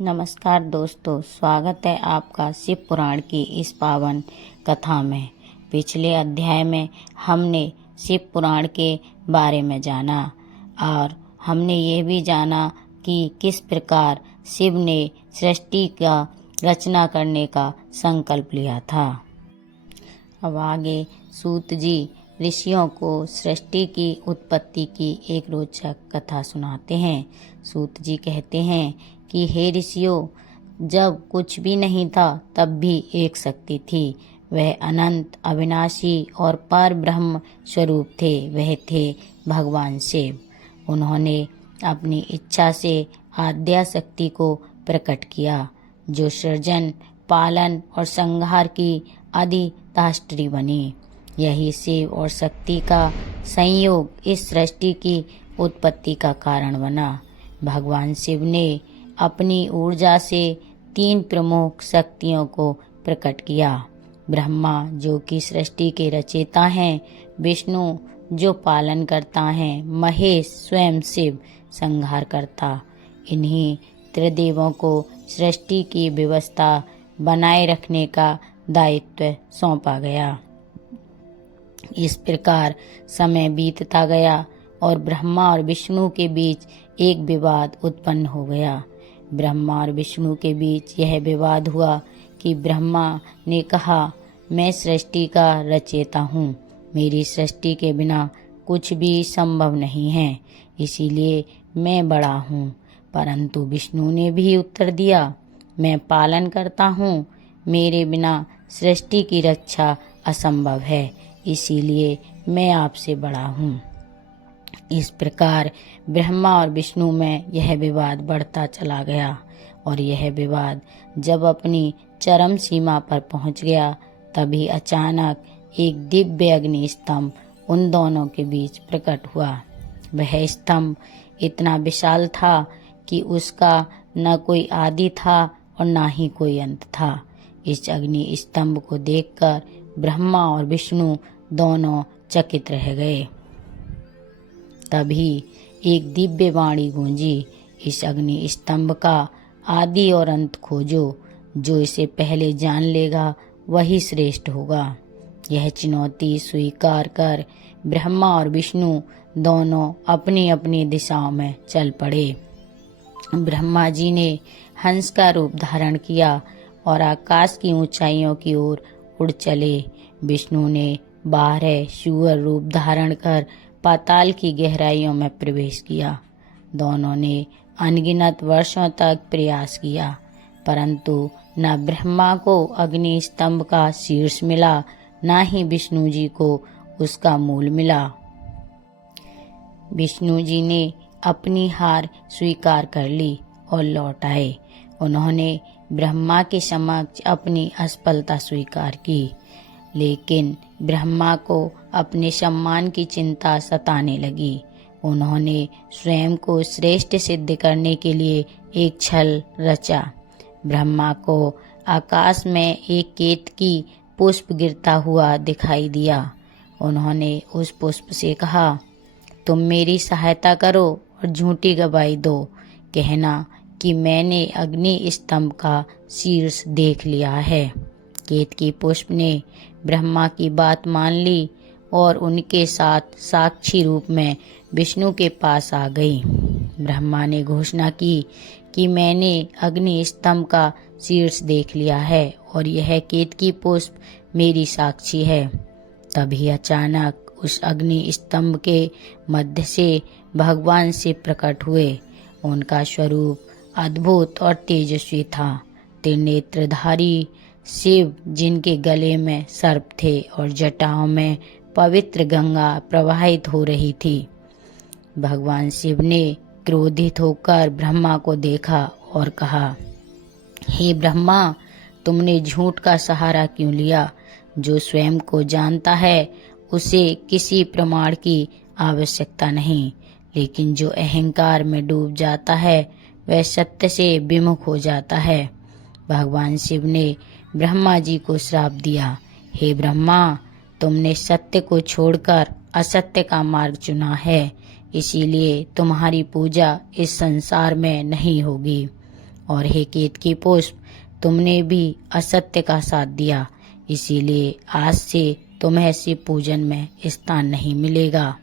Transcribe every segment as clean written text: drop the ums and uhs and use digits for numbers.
नमस्कार दोस्तों, स्वागत है आपका शिव पुराण की इस पावन कथा में। पिछले अध्याय में हमने शिव पुराण के बारे में जाना और हमने ये भी जाना कि किस प्रकार शिव ने सृष्टि का रचना करने का संकल्प लिया था। अब आगे सूत जी ऋषियों को सृष्टि की उत्पत्ति की एक रोचक कथा सुनाते हैं। सूत जी कहते हैं कि हे ऋषियों, जब कुछ भी नहीं था तब भी एक शक्ति थी। वह अनंत, अविनाशी और पर ब्रह्म स्वरूप थे। वह थे भगवान शिव। उन्होंने अपनी इच्छा से आद्या शक्ति को प्रकट किया, जो सृजन, पालन और संहार की अधिष्ठात्री बनी। यही शिव और शक्ति का संयोग इस सृष्टि की उत्पत्ति का कारण बना। भगवान शिव ने अपनी ऊर्जा से 3 प्रमुख शक्तियों को प्रकट किया। ब्रह्मा, जो कि सृष्टि के रचयिता हैं, विष्णु, जो पालन करता है, महेश, स्वयं शिव, संहार करता। इन्हीं त्रिदेवों को सृष्टि की व्यवस्था बनाए रखने का दायित्व सौंपा गया। इस प्रकार समय बीतता गया और ब्रह्मा और विष्णु के बीच एक विवाद उत्पन्न हो गया। ब्रह्मा और विष्णु के बीच यह विवाद हुआ कि ब्रह्मा ने कहा, मैं सृष्टि का रचयिता हूँ, मेरी सृष्टि के बिना कुछ भी संभव नहीं है, इसीलिए मैं बड़ा हूँ। परंतु विष्णु ने भी उत्तर दिया, मैं पालन करता हूँ, मेरे बिना सृष्टि की रक्षा असंभव है, इसीलिए मैं आपसे बड़ा हूँ। इस प्रकार ब्रह्मा और विष्णु में यह विवाद बढ़ता चला गया और यह विवाद जब अपनी चरम सीमा पर पहुंच गया, तभी अचानक एक दिव्य अग्नि स्तंभ उन दोनों के बीच प्रकट हुआ। वह स्तंभ इतना विशाल था कि उसका न कोई आदि था और न ही कोई अंत था। इस अग्नि स्तंभ को देखकर ब्रह्मा और विष्णु दोनों चकित रह गए। तभी एक दिव्य वाणी गूंजी, इस अग्नि स्तंभ का आदि और अंत खोजो, जो इसे पहले जान लेगा वही श्रेष्ठ होगा। यह चुनौती स्वीकार कर ब्रह्मा और विष्णु दोनों अपनी अपनी दिशाओं में चल पड़े। ब्रह्मा जी ने हंस का रूप धारण किया और आकाश की ऊंचाइयों की ओर उड़ चले। विष्णु ने 12 सूअर रूप धारण कर पाताल की गहराइयों में प्रवेश किया। दोनों ने अनगिनत वर्षों तक प्रयास किया, परंतु न ब्रह्मा को अग्नि स्तंभ का शीर्ष मिला, न ही विष्णु जी को उसका मूल मिला। विष्णु जी ने अपनी हार स्वीकार कर ली और लौट आए। उन्होंने ब्रह्मा के समक्ष अपनी असफलता स्वीकार की, लेकिन ब्रह्मा को अपने सम्मान की चिंता सताने लगी। उन्होंने स्वयं को श्रेष्ठ सिद्ध करने के लिए एक छल रचा। ब्रह्मा को आकाश में एक केतकी पुष्प गिरता हुआ दिखाई दिया। उन्होंने उस पुष्प से कहा, तुम मेरी सहायता करो और झूठी गवाही दो, कहना कि मैंने अग्नि स्तंभ का शीर्ष देख लिया है। केतकी पुष्प ने ब्रह्मा की बात मान ली और उनके साथ साक्षी रूप में विष्णु के पास आ गई। ब्रह्मा ने घोषणा की कि मैंने अग्नि स्तंभ का शीर्ष देख लिया है और यह केतकी पुष्प मेरी साक्षी है। तभी अचानक उस अग्नि स्तंभ के मध्य से भगवान शिव प्रकट हुए। उनका स्वरूप अद्भुत और तेजस्वी था। त्रिनेत्रधारी शिव, जिनके गले में सर्प थे और जटाओं में पवित्र गंगा प्रवाहित हो रही थी। भगवान शिव ने क्रोधित होकर ब्रह्मा को देखा और कहा, हे ब्रह्मा, तुमने झूठ का सहारा क्यों लिया? जो स्वयं को जानता है उसे किसी प्रमाण की आवश्यकता नहीं, लेकिन जो अहंकार में डूब जाता है वह सत्य से विमुख हो जाता है। भगवान शिव ने ब्रह्मा जी को श्राप दिया, हे ब्रह्मा, तुमने सत्य को छोड़कर असत्य का मार्ग चुना है, इसीलिए तुम्हारी पूजा इस संसार में नहीं होगी। और हे केतकी पुष्प, तुमने भी असत्य का साथ दिया, इसीलिए आज से तुम्हें शिव पूजन में स्थान नहीं मिलेगा।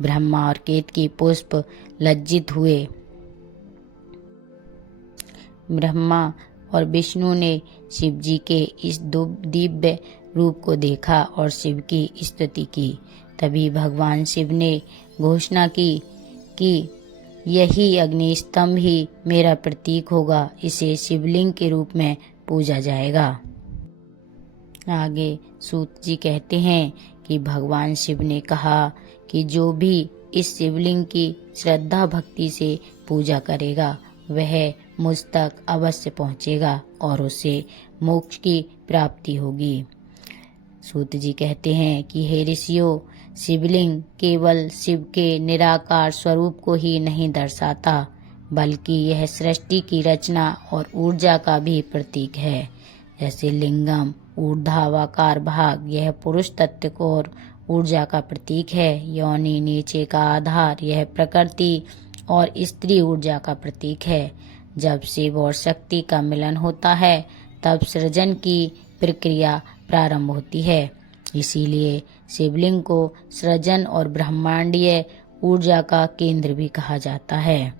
ब्रह्मा और केतकी पुष्प लज्जित हुए। ब्रह्मा और विष्णु ने शिव जी के इस दिव्य रूप को देखा और शिव की स्तुति की। तभी भगवान शिव ने घोषणा की कि यही अग्नि स्तंभ ही मेरा प्रतीक होगा, इसे शिवलिंग के रूप में पूजा जाएगा। आगे सूत जी कहते हैं कि भगवान शिव ने कहा कि जो भी इस शिवलिंग की श्रद्धा भक्ति से पूजा करेगा वह मुझ तक अवश्य पहुँचेगा और उसे मोक्ष की प्राप्ति होगी। सूत जी कहते हैं कि हे ऋषियों, शिवलिंग केवल शिव के निराकार स्वरूप को ही नहीं दर्शाता, बल्कि यह सृष्टि की रचना और ऊर्जा का भी प्रतीक है। जैसे लिंगम ऊर्ध्वाकार भाग, यह पुरुष तत्व को और ऊर्जा का प्रतीक है। योनि नीचे का आधार, यह प्रकृति और स्त्री ऊर्जा का प्रतीक है। जब शिव और शक्ति का मिलन होता है तब सृजन की प्रक्रिया प्रारंभ होती है। इसीलिए शिवलिंग को सृजन और ब्रह्मांडीय ऊर्जा का केंद्र भी कहा जाता है।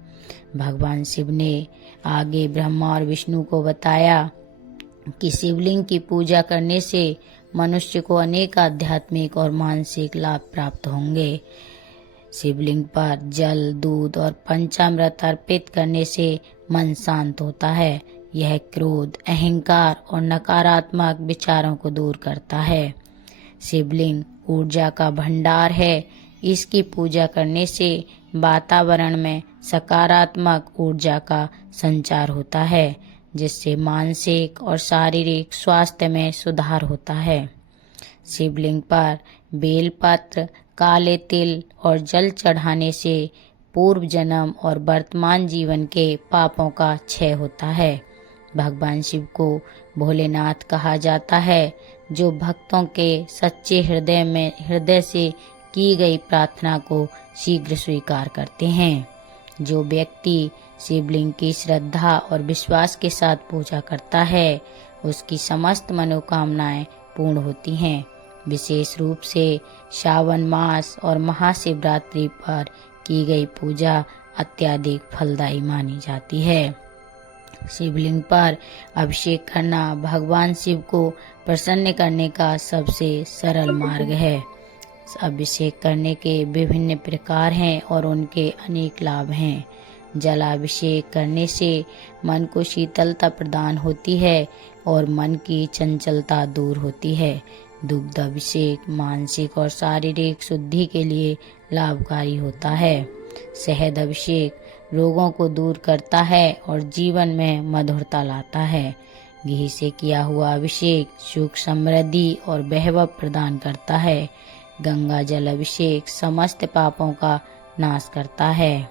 भगवान शिव ने आगे ब्रह्मा और विष्णु को बताया कि शिवलिंग की पूजा करने से मनुष्य को अनेक आध्यात्मिक और मानसिक लाभ प्राप्त होंगे। शिवलिंग पर जल, दूध और पंचामृत अर्पित करने से मन शांत होता है। यह क्रोध, अहंकार और नकारात्मक विचारों को दूर करता है। शिवलिंग ऊर्जा का भंडार है। इसकी पूजा करने से वातावरण में सकारात्मक ऊर्जा का संचार होता है, जिससे मानसिक और शारीरिक स्वास्थ्य में सुधार होता है। शिवलिंग पर बेलपत्र, काले तिल और जल चढ़ाने से पूर्व जन्म और वर्तमान जीवन के पापों का क्षय होता है। भगवान शिव को भोलेनाथ कहा जाता है, जो भक्तों के सच्चे हृदय से की गई प्रार्थना को शीघ्र स्वीकार करते हैं। जो व्यक्ति शिवलिंग की श्रद्धा और विश्वास के साथ पूजा करता है, उसकी समस्त मनोकामनाएं पूर्ण होती हैं। विशेष रूप से श्रावण मास और महाशिवरात्रि पर की गई पूजा अत्यधिक फलदायी मानी जाती है। शिवलिंग पर अभिषेक करना भगवान शिव को प्रसन्न करने का सबसे सरल मार्ग है। अभिषेक करने के विभिन्न प्रकार हैं और उनके अनेक लाभ हैं। जलाभिषेक करने से मन को शीतलता प्रदान होती है और मन की चंचलता दूर होती है। दुग्ध अभिषेक मानसिक और शारीरिक शुद्धि के लिए लाभकारी होता है। शहद अभिषेक रोगों को दूर करता है और जीवन में मधुरता लाता है। घी से किया हुआ अभिषेक सुख, समृद्धि और वैभव प्रदान करता है। गंगा जल अभिषेक समस्त पापों का नाश करता है।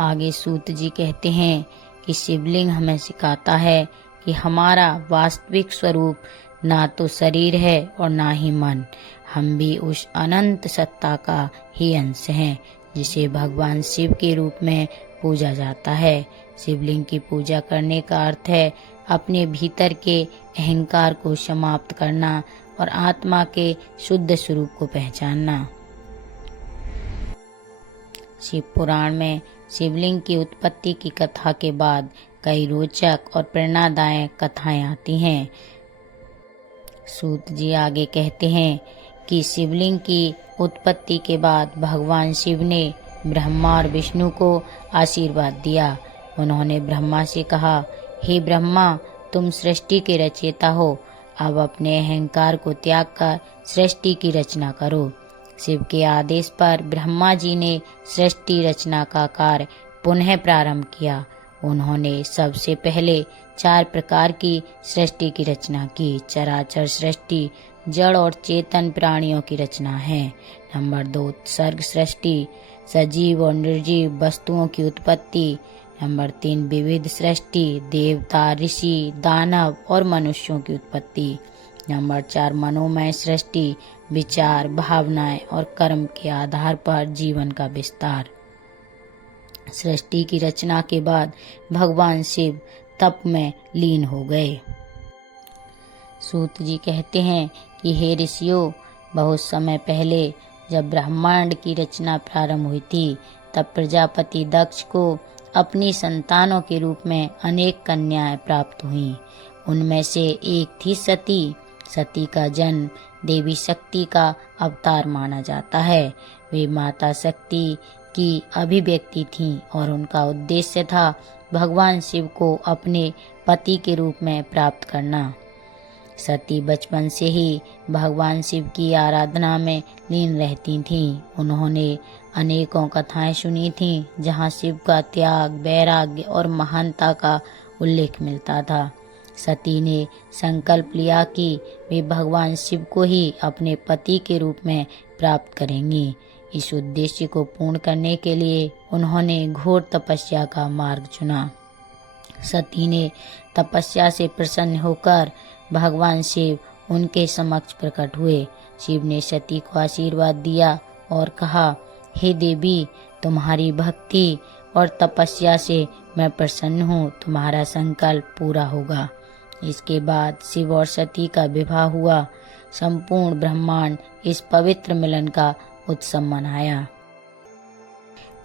आगे सूत जी कहते हैं कि शिवलिंग हमें सिखाता है कि हमारा वास्तविक स्वरूप ना तो शरीर है और ना ही मन, हम भी उस अनंत सत्ता का ही अंश हैं, जिसे भगवान शिव के रूप में पूजा जाता है। शिवलिंग की पूजा करने का अर्थ है अपने भीतर के अहंकार को समाप्त करना और आत्मा के शुद्ध स्वरूप को पहचानना। शिव पुराण में शिवलिंग की उत्पत्ति की कथा के बाद कई रोचक और प्रेरणादायक कथाएं आती हैं। सूत जी आगे कहते हैं कि शिवलिंग की उत्पत्ति के बाद भगवान शिव ने ब्रह्मा और विष्णु को आशीर्वाद दिया। उन्होंने ब्रह्मा से कहा, हे ब्रह्मा, तुम सृष्टि के रचयिता हो, अब अपने अहंकार को त्याग कर सृष्टि की रचना करो। शिव के आदेश पर ब्रह्मा जी ने सृष्टि रचना का कार्य पुनः प्रारंभ किया। उन्होंने सबसे पहले 4 प्रकार की सृष्टि की रचना की। चराचर सृष्टि जड़ और चेतन प्राणियों की रचना है। नंबर 2 सर्ग सृष्टि, सजीव और निर्जीव वस्तुओं की उत्पत्ति। नंबर 3 विविध सृष्टि, देवता, ऋषि, दानव और मनुष्यों की उत्पत्ति। नंबर 4 मनोमय सृष्टि, विचार, भावनाएं और कर्म के आधार पर जीवन का विस्तार। सृष्टि की रचना के बाद भगवान शिव तप में लीन हो गए। सूत जी कहते हैं कि हे ऋषियों, बहुत समय पहले जब ब्रह्मांड की रचना प्रारंभ हुई थी, तब प्रजापति दक्ष को अपनी संतानों के रूप में अनेक कन्याएं प्राप्त हुईं। उनमें से एक थी सती। सती का जन्म देवी शक्ति का अवतार माना जाता है। वे माता शक्ति की अभिव्यक्ति थीं और उनका उद्देश्य था भगवान शिव को अपने पति के रूप में प्राप्त करना। सती बचपन से ही भगवान शिव की आराधना में लीन रहती थीं। उन्होंने अनेकों कथाएं सुनी थीं जहां शिव का त्याग, वैराग्य और महानता का उल्लेख मिलता था। सती ने संकल्प लिया कि वे भगवान शिव को ही अपने पति के रूप में प्राप्त करेंगी। इस उद्देश्य को पूर्ण करने के लिए उन्होंने घोर तपस्या का मार्ग चुना। सती ने तपस्या से प्रसन्न होकर भगवान शिव उनके समक्ष प्रकट हुए। शिव ने सती को आशीर्वाद दिया और कहा, हे देवी, तुम्हारी भक्ति और तपस्या से मैं प्रसन्न हूँ, तुम्हारा संकल्प पूरा होगा। इसके बाद शिव और सती का विवाह हुआ। संपूर्ण ब्रह्मांड इस पवित्र मिलन का उत्सव मनाया।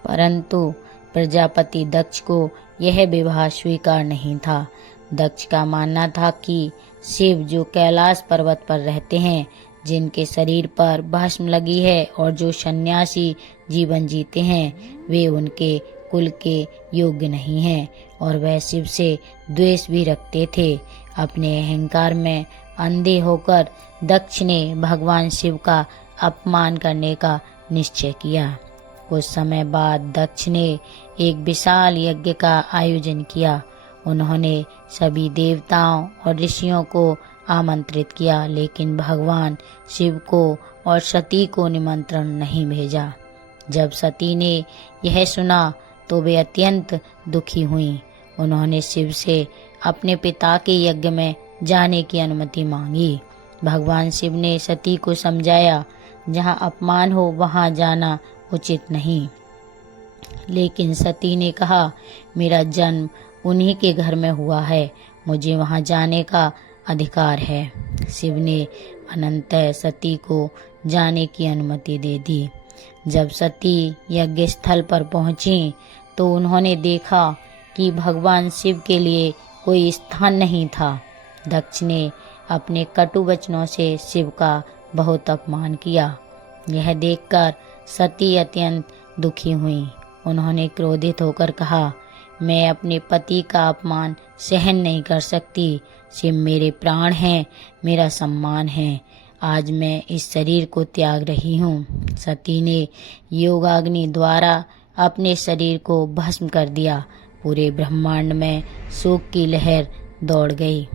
परंतु प्रजापति दक्ष को यह विवाह स्वीकार नहीं था। दक्ष का मानना था कि शिव जो कैलाश पर्वत पर रहते हैं, जिनके शरीर पर भस्म लगी है और जो सन्यासी जीवन जीते हैं, वे उनके कुल के योग्य नहीं हैं और वह शिव से द्वेष भी रखते थे। अपने अहंकार में अंधे होकर दक्ष ने भगवान शिव का अपमान करने का निश्चय किया। कुछ समय बाद दक्ष ने एक विशाल यज्ञ का आयोजन किया। उन्होंने सभी देवताओं और ऋषियों को आमंत्रित किया, लेकिन भगवान शिव को और सती को निमंत्रण नहीं भेजा। जब सती ने यह सुना तो वे अत्यंत दुखी हुईं। उन्होंने शिव से अपने पिता के यज्ञ में जाने की अनुमति मांगी। भगवान शिव ने सती को समझाया, जहां अपमान हो वहां जाना उचित नहीं। लेकिन सती ने कहा, मेरा जन्म उन्हीं के घर में हुआ है, मुझे वहां जाने का अधिकार है। शिव ने अनंतः सती को जाने की अनुमति दे दी। जब सती यज्ञ स्थल पर पहुंची तो उन्होंने देखा कि भगवान शिव के लिए कोई स्थान नहीं था। दक्ष ने अपने कटु वचनों से शिव का बहुत अपमान किया। यह देखकर सती अत्यंत दुखी हुई। उन्होंने क्रोधित होकर कहा, मैं अपने पति का अपमान सहन नहीं कर सकती। शिव मेरे प्राण हैं, मेरा सम्मान है। आज मैं इस शरीर को त्याग रही हूँ। सती ने योगाग्नि द्वारा अपने शरीर को भस्म कर दिया। पूरे ब्रह्मांड में शोक की लहर दौड़ गई।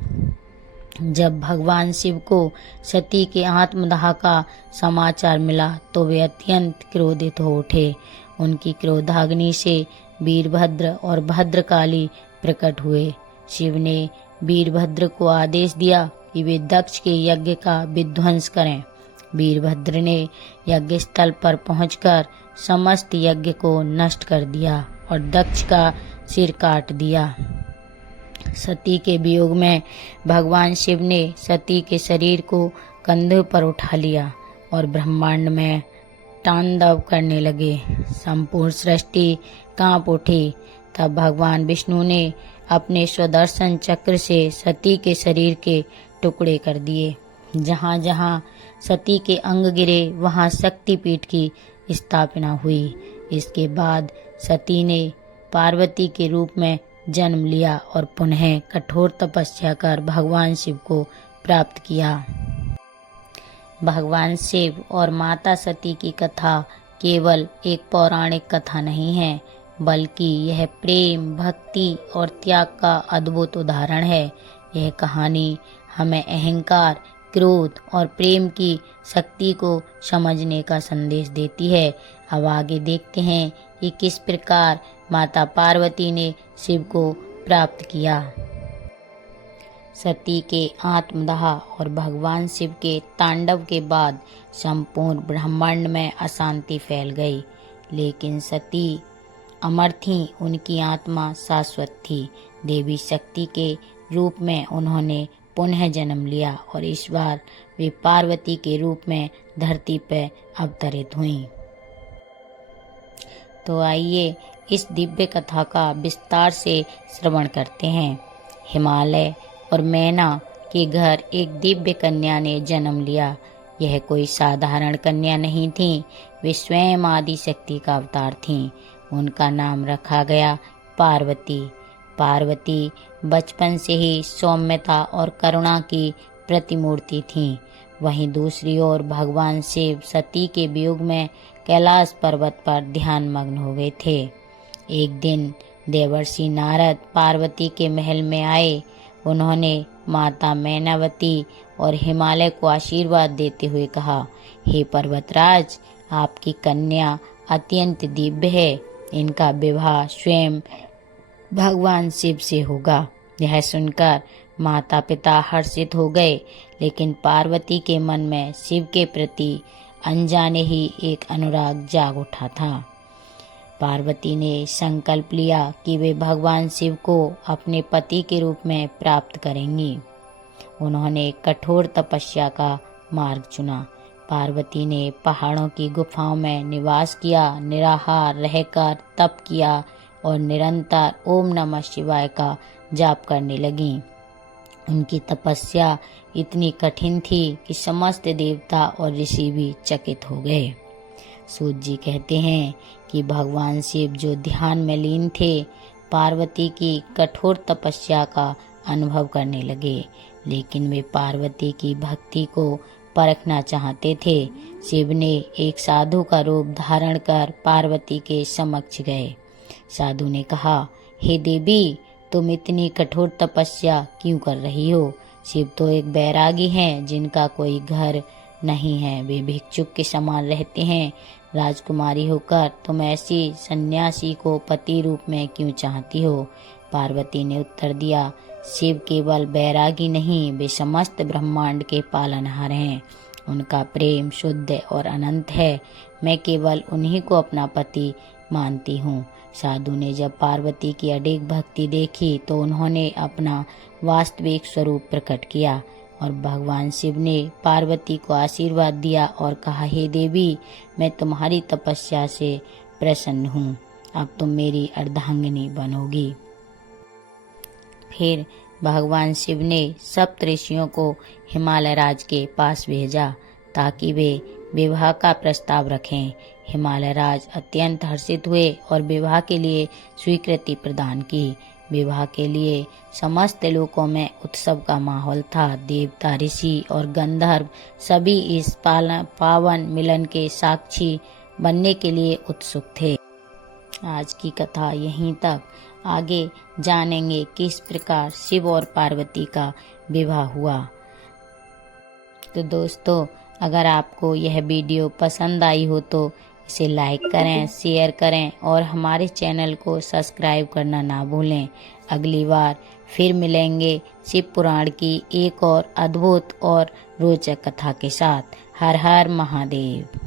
जब भगवान शिव को सती के आत्मदाह का समाचार मिला तो वे अत्यंत क्रोधित हो उठे। उनकी क्रोधाग्नि से वीरभद्र और भद्रकाली प्रकट हुए। शिव ने वीरभद्र को आदेश दिया कि वे दक्ष के यज्ञ का विध्वंस करें। वीरभद्र ने यज्ञ स्थल पर पहुंचकर समस्त यज्ञ को नष्ट कर दिया और दक्ष का सिर काट दिया। सती के वियोग में भगवान शिव ने सती के शरीर को कंधे पर उठा लिया और ब्रह्मांड में तांडव करने लगे। संपूर्ण सृष्टि कांप उठी। तब भगवान विष्णु ने अपने सुदर्शन चक्र से सती के शरीर के टुकड़े कर दिए। जहाँ जहाँ सती के अंग गिरे वहाँ शक्तिपीठ की स्थापना हुई। इसके बाद सती ने पार्वती के रूप में जन्म लिया और पुनः कठोर तपस्या कर भगवान शिव को प्राप्त किया। भगवान शिव और माता सती की कथा केवल एक पौराणिक कथा नहीं है, बल्कि यह प्रेम, भक्ति और त्याग का अद्भुत उदाहरण है। यह कहानी हमें अहंकार, क्रोध और प्रेम की शक्ति को समझने का संदेश देती है। अब आगे देखते हैं कि किस प्रकार माता पार्वती ने शिव को प्राप्त किया। सती के आत्मदाह और भगवान शिव के तांडव के बाद संपूर्ण ब्रह्मांड में अशांति फैल गई। लेकिन सती अमर थीं, उनकी आत्मा शाश्वत थी। देवी शक्ति के रूप में उन्होंने पुनः जन्म लिया और इस बार वे पार्वती के रूप में धरती पर अवतरित हुईं। तो आइए इस दिव्य कथा का विस्तार से श्रवण करते हैं। हिमालय और मैना के घर एक दिव्य कन्या ने जन्म लिया। यह कोई साधारण कन्या नहीं थी, वे स्वयं आदि शक्ति का अवतार थीं। उनका नाम रखा गया पार्वती। पार्वती बचपन से ही सौम्यता और करुणा की प्रतिमूर्ति थीं। वहीं दूसरी ओर भगवान शिव सती के वियोग में कैलाश पर्वत पर ध्यान मग्न हो गए थे। एक दिन देवर्षि नारद पार्वती के महल में आए। उन्होंने माता मैनावती और हिमालय को आशीर्वाद देते हुए कहा, हे पर्वतराज, आपकी कन्या अत्यंत दिव्य है। इनका विवाह स्वयं भगवान शिव से होगा। यह सुनकर माता पिता हर्षित हो गए, लेकिन पार्वती के मन में शिव के प्रति अनजाने ही एक अनुराग जाग उठा था। पार्वती ने संकल्प लिया कि वे भगवान शिव को अपने पति के रूप में प्राप्त करेंगी। उन्होंने कठोर तपस्या का मार्ग चुना। पार्वती ने पहाड़ों की गुफाओं में निवास किया, निराहार रहकर तप किया और निरंतर ओम नमः शिवाय का जाप करने लगीं। उनकी तपस्या इतनी कठिन थी कि समस्त देवता और ऋषि भी चकित हो गए। सूत जी कहते हैं कि भगवान शिव जो ध्यान में लीन थे, पार्वती की कठोर तपस्या का अनुभव करने लगे, लेकिन वे पार्वती की भक्ति को परखना चाहते थे। शिव ने एक साधु का रूप धारण कर पार्वती के समक्ष गए। साधु ने कहा, हे देवी, तुम इतनी कठोर तपस्या क्यों कर रही हो? शिव तो एक बैरागी हैं, जिनका कोई घर नहीं है। वे भिक्षुक के समान रहते हैं। राजकुमारी होकर तुम ऐसी सन्यासी को पति रूप में क्यों चाहती हो? पार्वती ने उत्तर दिया, शिव केवल बैरागी नहीं, वे समस्त ब्रह्मांड के पालनहार हैं। उनका प्रेम शुद्ध और अनंत है। मैं केवल उन्हीं को अपना पति मानती हूँ। साधु ने जब पार्वती की अडिग भक्ति देखी तो उन्होंने अपना वास्तविक स्वरूप प्रकट किया और भगवान शिव ने पार्वती को आशीर्वाद दिया और कहा, हे देवी, मैं तुम्हारी तपस्या से प्रसन्न हूँ। अब तुम मेरी अर्धांगिनी बनोगी। फिर भगवान शिव ने सप्त ऋषियों को हिमालय राज के पास भेजा ताकि वे विवाह का प्रस्ताव रखें। हिमालय राज अत्यंत हर्षित हुए और विवाह के लिए स्वीकृति प्रदान की। विवाह के लिए समस्त लोकों में उत्सव का माहौल था। देवता, ऋषि और गंधर्व सभी इस पावन मिलन के साक्षी बनने के लिए उत्सुक थे। आज की कथा यहीं तक। आगे जानेंगे किस प्रकार शिव और पार्वती का विवाह हुआ। तो दोस्तों, अगर आपको यह वीडियो पसंद आई हो तो इसे लाइक करें, शेयर करें और हमारे चैनल को सब्सक्राइब करना ना भूलें। अगली बार फिर मिलेंगे शिव पुराण की एक और अद्भुत और रोचक कथा के साथ। हर हर महादेव।